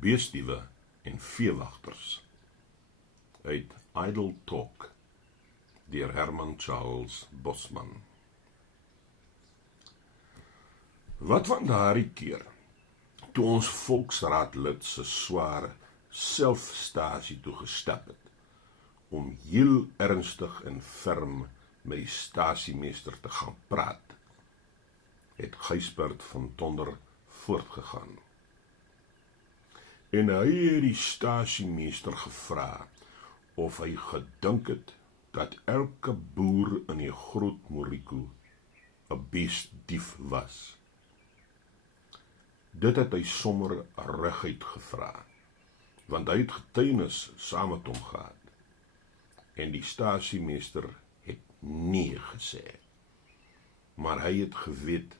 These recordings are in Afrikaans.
Beesdiewe en Veewagters. Uit Idle Talk, deur Herman Charles Bosman. Wat van daardie keer, toe ons volksraadlid se sware selfstasie toe gestap het, om heel ernstig en ferm met die stasiemeester te gaan praat, het Gysbert van Tonder voortgegaan. En hy het die stasiemeester gevra of hy gedink het dat elke boer in die Groot Moriko 'n beesdief was. Dit het hy sommer reguit gevra, want hy het getuienis saam met hom gehad. En die stasiemeester het nee gesê, maar hy het geweet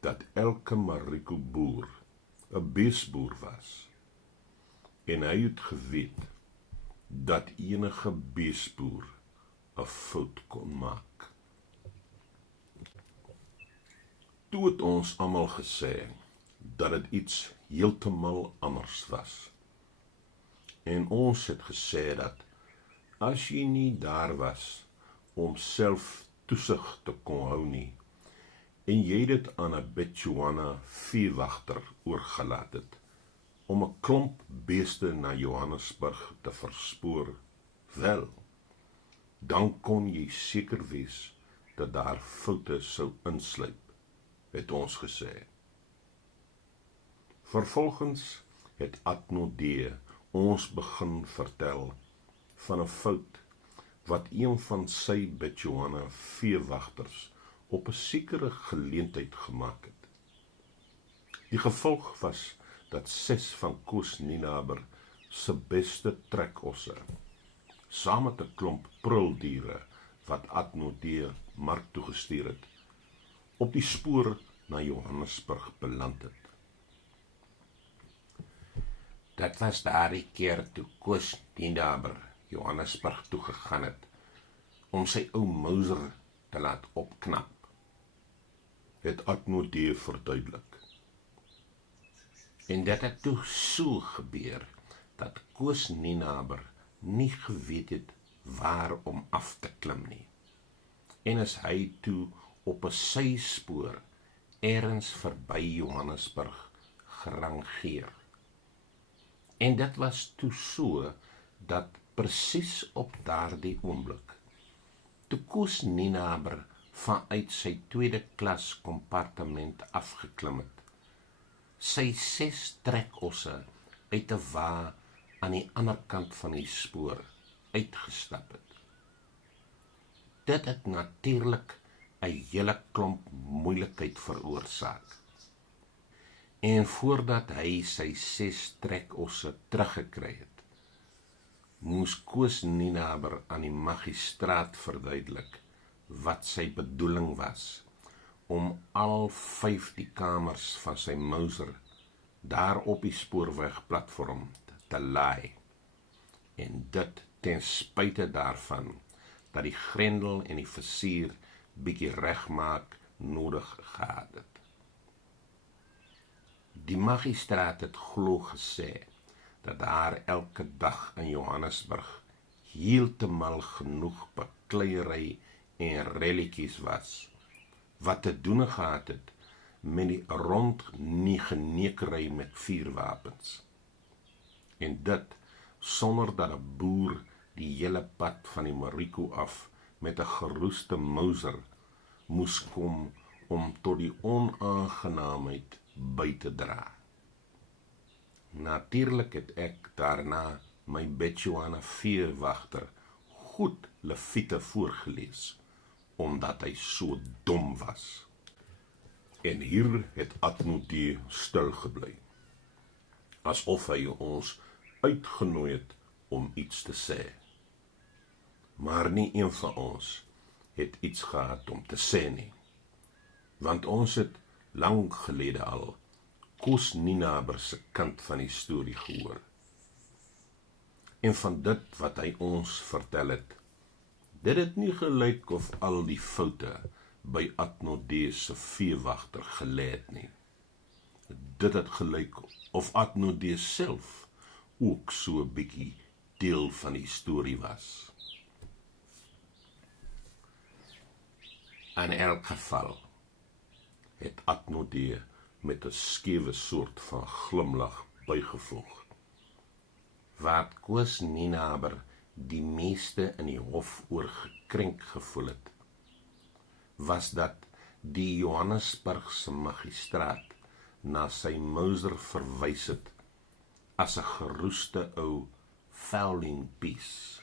dat elke Moriko boer 'n beesboer was. En hy het geweet dat enige beesboer 'n fout kon maak. Toe het ons almal gesê dat dit iets heeltemal anders was. En ons het gesê dat as jy nie daar was om self toesig te kon hou nie, en jy dit aan 'n Bechuana veewagter oorgelaat het, om 'n klomp beeste na Johannesburg te verspoor, wel, dan kon jy seker wees dat daar foute sou insluip, het ons gesê. Vervolgens het Atnodee ons begin vertel van 'n fout wat een van sy Bechuana veewagters op 'n sekere geleentheid gemaak het. Die gevolg was dat 6 van Koos Nienaber se beste trekosse, saam met 'n klomp pruldiere wat Atnodee mark toegestuur het, op die spoor na Johannesburg beland het. Dit was daardie keer toe Koos Nienaber Johannesburg toe gegaan het, om sy ou Mauser te laat opknap, het Atnodee verduidelik. En dit het toe so gebeur, dat Koos Nienaber nie geweet het waar om af te klim nie. En as hy toe op 'n syspoor ergens verby Johannesburg gerangeer. En dit was toe so, dat presies op daardie oomblik, toe Koos Nienaber vanuit sy tweede klas kompartement afgeklim het, sy 6 trekosse uit 'n wa aan die ander kant van die spoor uitgestap het. Dit het natuurlik 'n hele klomp moeilikheid veroorsaak. En voordat hy sy 6 trekosse teruggekry het, moes Koos Nienaber aan die magistraat verduidelik wat sy bedoeling was om al 5 die kamers van sy Mauser daar op die spoorwegplatform te laai. En dit ten spyte daarvan dat die grendel en die versier bietjie regmaak nodig gehad het. Die magistraat het glo gesê dat daar elke dag in Johannesburg heeltemal genoeg bakleiery en relletjies was, wat te doen gehad het met die rondgenekery met vuurwapens. En dit sonder dat 'n boer die hele pad van die Moriko af met 'n geroeste Mauser moes kom om tot die onaangenaamheid by te dra. Natuurlik het ek daarna my Bechuana veewagter goed leviete voorgelees, omdat hy so dom was. En hier het Atnodee stil gebly, asof hy ons uitgenooi het om iets te sê. Maar nie een van ons het iets gehad om te sê nie, want ons het lang gelede al Koos Nienaber se kant van die storie gehoor. En van dit wat hy ons vertel het, dit het nie gelyk of al die foute by Atnodee se veewagter gelê het nie. Dit het gelyk of Adnodee self ook so 'n bietjie deel van die storie was. In elk geval het Adnodee met 'n skewe soort van glimlag bygevoeg. Wat Koos Nienaber die meeste in die hof oor gekrenk gevoel het, was dat die Johannesburgse magistraat na sy Mauser verwys het as 'n geroeste ou fouling piece.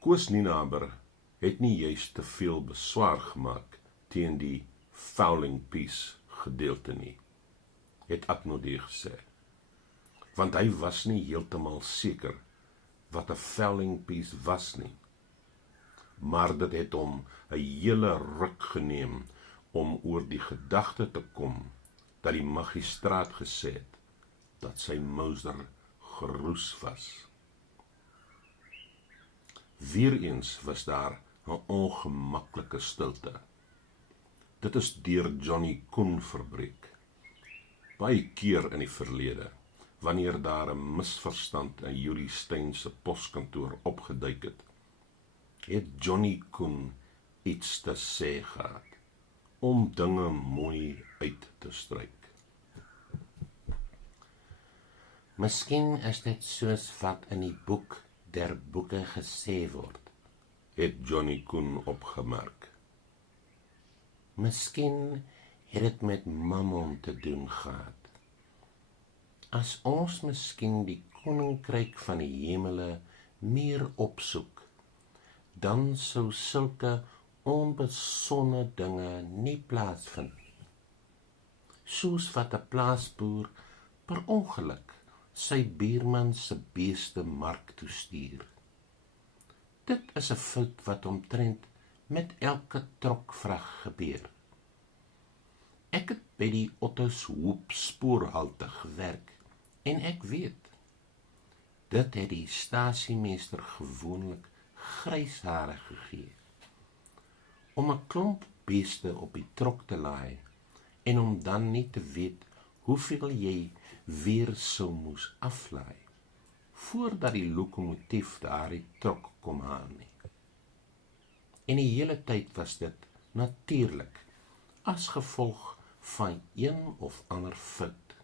Koos Nienaber het nie juist te veel beswaar gemaak teen die fouling piece gedeelte nie, het Adnodee gesê, want hy was nie heeltemal seker wat 'n fouling piece was nie, maar dit het hom 'n hele ruk geneem om oor die gedagte te kom dat die magistraat gesê het dat sy Mauser geroes was. Weereens was daar 'n ongemaklike stilte. Dit is deur Johnny Koen verbreek. Baie keer in die verlede, wanneer daar 'n misverstand in Julie Steyn se poskantoor opgeduik het Johnny Koen iets te sê gehad, om dinge mooi uit te stryk. Miskien is dit soos wat in die boek der boeke gesê word, het Johnny Koen opgemerk. Miskien het dit met Mammon te doen gehad. As ons miskien die koninkryk van die hemele meer opsoek, dan sou sulke onbesonne dinge nie plaasvind nie. Soos wat 'n plaasboer per ongeluk sy buurman se beeste mark toe stuur. Dit is 'n fout wat omtrent met elke trokvrag gebeur. Ek het by die Ottershoop spoorhalte gewerk en ek weet, dit het die stasiemeester gewoonlik grys hare gegee, om 'n klomp beeste op die trok te laai en om dan nie te weet hoeveel jy weer sou moes aflaai, voordat die lokomotief daardie trok kom haal nie. En die hele tyd was dit natuurlik as gevolg van een of ander fout.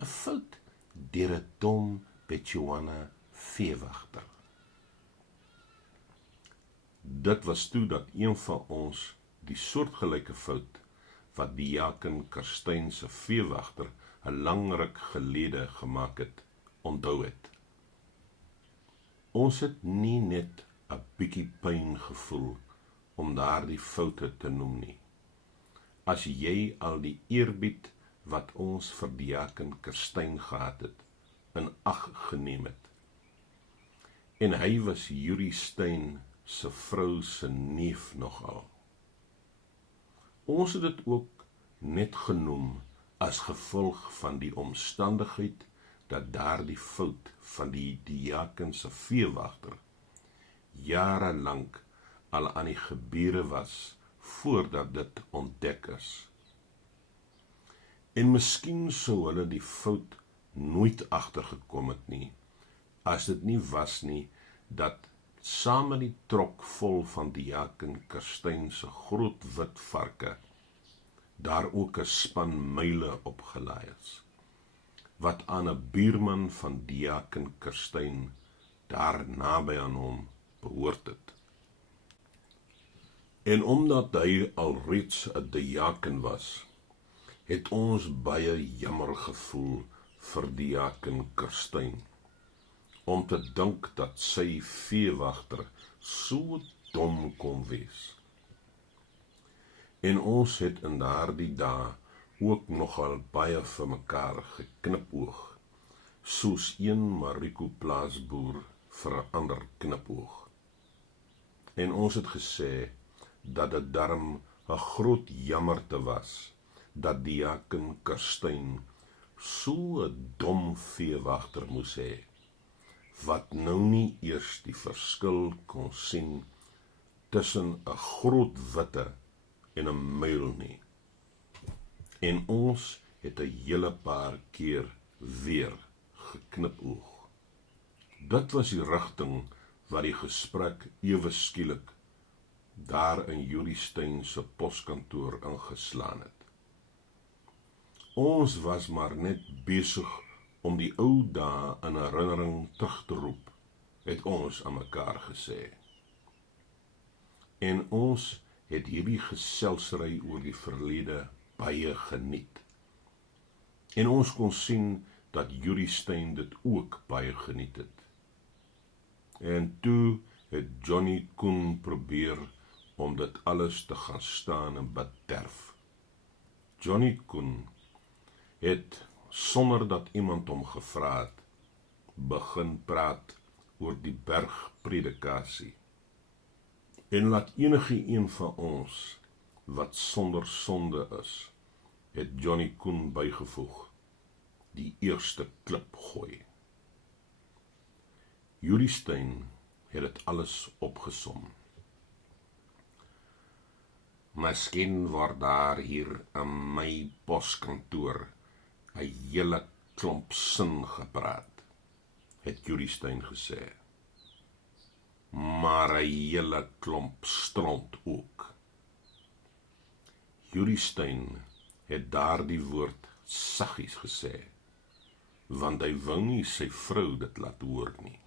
'n Fout deur 'n dom Bechuana veewagter. Dit was toe dat een van ons die soortgelyke fout wat die Jaken Kirstein se veewagter 'n lang ruk gelede gemaak het, onthou het. Ons het nie net 'n bietjie pyn gevoel om daardie foute te noem nie. As jy al die eerbied wat ons vir die Jaken Kirstein gehad het, in ag geneem het. En hy was Julie Steyn se vrou se neef nogal. Ons het dit ook net genoem as gevolg van die omstandigheid dat daardie fout van die Jaken se veewagter jare lank al aan die gebeure was voordat dit ontdek is. En miskien sou hulle die fout nooit agtergekom het nie, as dit nie was nie dat saam met die trok vol van die Jaken Kirstein se groot wit varke daar ook 'n span myle opgelaai is, wat aan 'n buurman van die Jaken Kirstein daar naby aan hom behoort het. En omdat hy alreeds 'n diaken was, het ons baie jammer gevoel vir die Jaken Kirstein, om te dink dat sy veewagter so dom kon wees. En ons het in daardie dae ook nogal baie vir mekaar geknipoog, soos een Mariko plaasboer vir 'n ander knipoog. En ons het gesê dat dit darm 'n groot jammerte was dat die Jaken Kirstein so 'n dom veewagter moes hê, wat nou nie eers die verskil kon sien tussen 'n groot witte en 'n muil nie. En ons het 'n hele paar keer weer geknipoog. Dit was die rigting wat die gesprek ewe skielik daar in Julie Steyn se poskantoor ingeslaan het. Ons was maar net besig om die ou dae in herinnering terug te roep, het ons aan mekaar gesê. En ons het hierdie geselsry oor die verlede baie geniet. En ons kon sien dat Julie Steyn dit ook baie geniet het. En toe het Johnny Koen probeer om dit alles te gaan staan en bederf. Johnny Koen het, sonder dat iemand hom gevra het, begin praat oor die bergpredikasie. En laat enige een van ons, wat sonder sonde is, het Johnny Koen bygevoeg, die eerste klip gooi. Julie Steyn het dit alles opgesom. Miskien word daar hier in my poskantoor 'n hele klomp sin gepraat, het Julie Steyn gesê. Maar 'n hele klomp stront ook. Julie Steyn het daardie woord saggies gesê, want hy wou nie sy vrou dit laat hoor nie.